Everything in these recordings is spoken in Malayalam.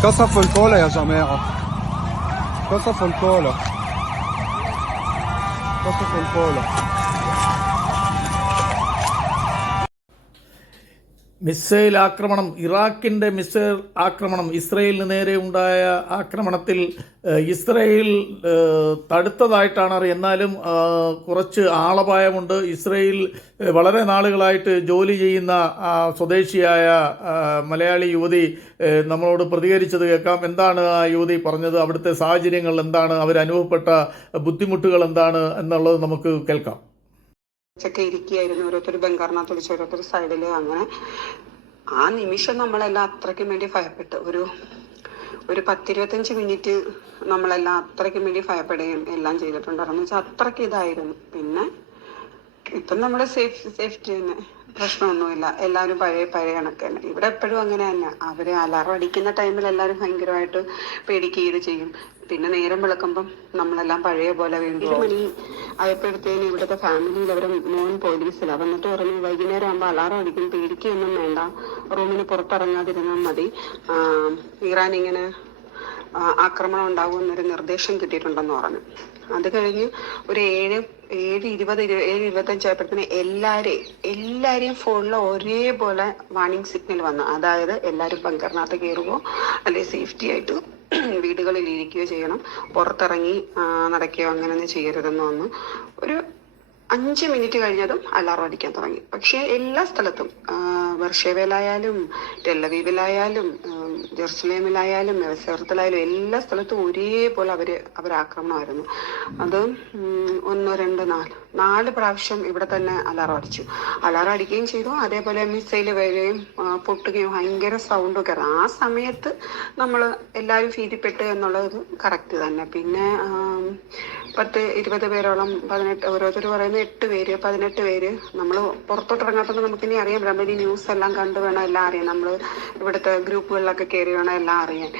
Cosa folklore a mera. Cosa folklore. Cosa folklore. Missile ആക്രമണം ഇറാഖിന്റെ മിസൈൽ ആക്രമണം ഇസ്രയേലിന് നേരെ ഉണ്ടായ ആക്രമണത്തിൽ ഇസ്രയേൽ തടുത്തതായിട്ടാണ് എന്നാലും കുറച്ച് ആളപായമുണ്ട്. ഇസ്രയേൽ വളരെ നാളുകളായിട്ട് ജോലി ചെയ്യുന്ന സ്വദേശിയായ മലയാളി യുവതി നമ്മളോട് പ്രതികരിച്ചത് കേൾക്കാം. എന്താണ് ആ യുവതി പറഞ്ഞത്? അവിടുത്തെ സാഹചര്യങ്ങൾ എന്താണ്? അവരനുഭവപ്പെട്ട ബുദ്ധിമുട്ടുകൾ എന്താണ്? എന്നുള്ളത് നമുക്ക് കേൾക്കാം. ഒക്കെ ഇരിക്കുകയായിരുന്നു. ഓരോരുത്തർ ബംഗാറിനകത്ത് ഒളിച്ച് ഓരോരുത്തർ സൈഡിൽ അങ്ങനെ. ആ നിമിഷം നമ്മളെല്ലാം അത്രയ്ക്കും വേണ്ടി ഭയപ്പെട്ടു. ഒരു ഒരു പത്തിരുപത്തഞ്ച് മിനിറ്റ് നമ്മളെല്ലാം അത്രയ്ക്കും വേണ്ടി ഭയപ്പെടുകയും എല്ലാം ചെയ്തിട്ടുണ്ടായിരുന്നു. വെച്ചാൽ അത്രയ്ക്ക് ഇതായിരുന്നു. പിന്നെ ഇപ്പം നമ്മുടെ സേഫ് സേഫ്റ്റി തന്നെ. പ്രശ്നമൊന്നുമില്ല എല്ലാവരും പഴയ പഴയ കണക്ക് തന്നെ ഇവിടെ എപ്പോഴും അങ്ങനെ തന്നെ. അവർ അലാറം അടിക്കുന്ന ടൈമിൽ എല്ലാവരും ഭയങ്കരമായിട്ട് പേടിക്കുകയും ചെയ്യും. പിന്നെ നേരം വിളക്കുമ്പം നമ്മളെല്ലാം പഴയ പോലെ വീണ്ടും മണി ആയപ്പോഴത്തേന് ഇവിടുത്തെ ഫാമിലിയിൽ അവരെ മോൻ പോലീസിലാണ് വന്നിട്ട് പറഞ്ഞു വൈകുന്നേരം ആകുമ്പോൾ അലാറം അടിക്കും. പേടിക്കുകയൊന്നും വേണ്ട. റൂമിന് പുറത്തിറങ്ങാതിരുന്നാൽ മതി. ഇറാൻ ഇങ്ങനെ ആക്രമണം ഉണ്ടാകുമെന്നൊരു നിർദ്ദേശം കിട്ടിയിട്ടുണ്ടെന്ന് പറഞ്ഞു. അത് കഴിഞ്ഞ് ഒരു ഏഴ് ഏഴ് ഇരുപത് ഇരു ഏഴ് ഇരുപത്തഞ്ചായപ്പോഴത്തേന് എല്ലാരെയും എല്ലാരെയും ഫോണിൽ ഒരേപോലെ വാണിംഗ് സിഗ്നൽ വന്നു. അതായത് എല്ലാവരും ബങ്കറിനകത്ത് കയറുകയോ അല്ലെങ്കിൽ സേഫ്റ്റി ആയിട്ട് വീടുകളിൽ ഇരിക്കുകയോ ചെയ്യണം. പുറത്തിറങ്ങി നടക്കുകയോ അങ്ങനെയൊന്നും ചെയ്യരുതെന്ന് വന്നു. ഒരു അഞ്ച് മിനിറ്റ് കഴിഞ്ഞതും അലാറം അടിക്കാൻ തുടങ്ങി. പക്ഷേ എല്ലാ സ്ഥലത്തും ബർഷേവയിലായാലും ടെല്ലവീവിലായാലും ജെറുസലേമിലായാലും മെവസേർത്തിലായാലും എല്ലാ സ്ഥലത്തും ഒരേപോലെ അവർ അവരാക്രമണമായിരുന്നു. അത് ഒന്ന് രണ്ട് നാല്. നാല് പ്രാവശ്യം ഇവിടെ തന്നെ അലാറം അടിച്ചു. അലാറം അടിക്കുകയും ചെയ്തു. അതേപോലെ മിസൈൽ വരികയും പൊട്ടുകയും ഭയങ്കര സൗണ്ടും ഒക്കെ ആയിരുന്നു. ആ സമയത്ത് നമ്മൾ എല്ലാവരും ഭീതിപ്പെട്ടു എന്നുള്ളത് കറക്റ്റ് തന്നെ. പിന്നെ പത്ത് ഇരുപത് പേരോളം പതിനെട്ട് ഓരോരുത്തർ പറയുന്ന എട്ട് പേര് പതിനെട്ട് പേര് നമ്മൾ പുറത്തോട്ട് ഇറങ്ങാത്തത് നമുക്കിനി അറിയാൻ പറ്റില്ല. നമ്മൾ ന്യൂസ് എല്ലാം കണ്ടു വേണം എല്ലാം അറിയാം നമ്മൾ ഇവിടുത്തെ ഗ്രൂപ്പുകളിലൊക്കെ കയറി വേണം എല്ലാം അറിയാം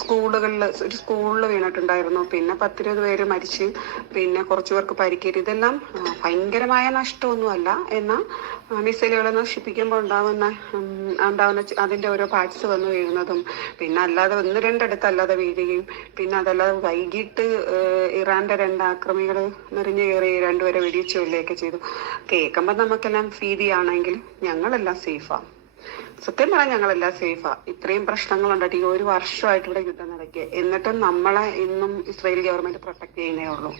സ്കൂളുകളിൽ ഒരു സ്കൂളിൽ വീണിട്ടുണ്ടായിരുന്നു. പിന്നെ പത്തിരുപത് പേര് മരിച്ച്. പിന്നെ കുറച്ച് പേർക്ക് പരിക്കേറ്റ് ഇതെല്ലാം ഭയങ്കരമായ നഷ്ടമൊന്നുമല്ല. എന്നാൽ മിസൈലുകളെ നശിപ്പിക്കുമ്പോൾ ഉണ്ടാവുന്ന ഉണ്ടാവുന്ന അതിന്റെ ഓരോ പാർട്സ് വന്ന് വീഴുന്നതും പിന്നെ അല്ലാതെ ഒന്ന് രണ്ടിടത്ത് അല്ലാതെ വീഴുകയും പിന്നെ അതല്ലാതെ വൈകിട്ട് ഇറാന്റെ രണ്ട് ആക്രമികൾ നിറഞ്ഞു കയറി രണ്ടുപേരെ വെടിയിച്ചു കൊല്ലുകയൊക്കെ ചെയ്തു. കേൾക്കുമ്പോൾ നമുക്കെല്ലാം ഭീതിയാണെങ്കിൽ ഞങ്ങളെല്ലാം സേഫാ സത്യം പറഞ്ഞാൽ ഞങ്ങളെല്ലാം സേഫാ ഇത്രയും പ്രശ്നങ്ങൾ ഉണ്ടായിട്ട് ഈ ഒരു വർഷമായിട്ട് ഇവിടെ യുദ്ധം നടക്കുക. എന്നിട്ടും നമ്മളെ ഇന്നും ഇസ്രായേൽ ഗവൺമെന്റ് പ്രൊട്ടക്ട് ചെയ്യുന്നേ ഉള്ളൂ.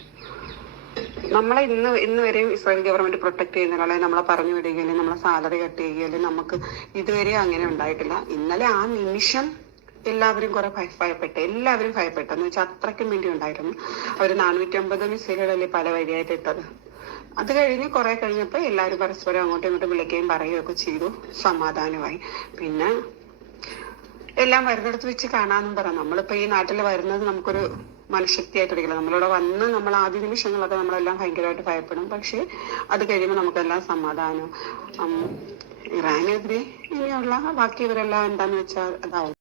നമ്മളെ ഇന്ന് ഇന്ന് വരെയും ഇസ്രായേൽ ഗവൺമെന്റ് പ്രൊട്ടക്ട് ചെയ്യുന്നില്ല. അല്ലെങ്കിൽ നമ്മളെ പറഞ്ഞു വിടുകയില്ല നമ്മളെ സാലറി കട്ട് ചെയ്യുകയില്ല നമുക്ക് ഇതുവരെ അങ്ങനെ ഉണ്ടായിട്ടില്ല. ഇന്നലെ ആ നിമിഷം എല്ലാവരും കുറെ ഭയ- ഭയപ്പെട്ടു എല്ലാവരും ഭയപ്പെട്ടു. എന്ന് വെച്ചാൽ അത്രയ്ക്കും വേണ്ടി ഉണ്ടായിരുന്നു. അവർ നാനൂറ്റി അമ്പത് മിസൈലുകളല്ലേ പല വഴിയായിട്ട് ഇട്ടത്. അത് കഴിഞ്ഞ് കുറെ കഴിഞ്ഞപ്പോൾ എല്ലാവരും പരസ്പരം അങ്ങോട്ടും ഇങ്ങോട്ടും വിളിക്കുകയും പറയുകയൊക്കെ ചെയ്തു. സമാധാനമായി. പിന്നെ എല്ലാം വരുന്നിടത്ത് വെച്ച് കാണാന്നും പറ നമ്മളിപ്പോ ഈ നാട്ടിൽ വരുന്നത് നമുക്കൊരു മനഃശക്തിയായിട്ടിരിക്കില്ല നമ്മളിവിടെ വന്ന് നമ്മൾ ആദ്യ നിമിഷങ്ങളൊക്കെ നമ്മളെല്ലാം ഭയങ്കരമായിട്ട് ഭയപ്പെടും. പക്ഷേ അത് കഴിയുമ്പോൾ നമുക്കെല്ലാം സമാധാനം. ഇറാനെതിരെ ഇനിയുള്ള ബാക്കി ഇവരെല്ലാം എന്താന്ന് വെച്ചാൽ അതാവും.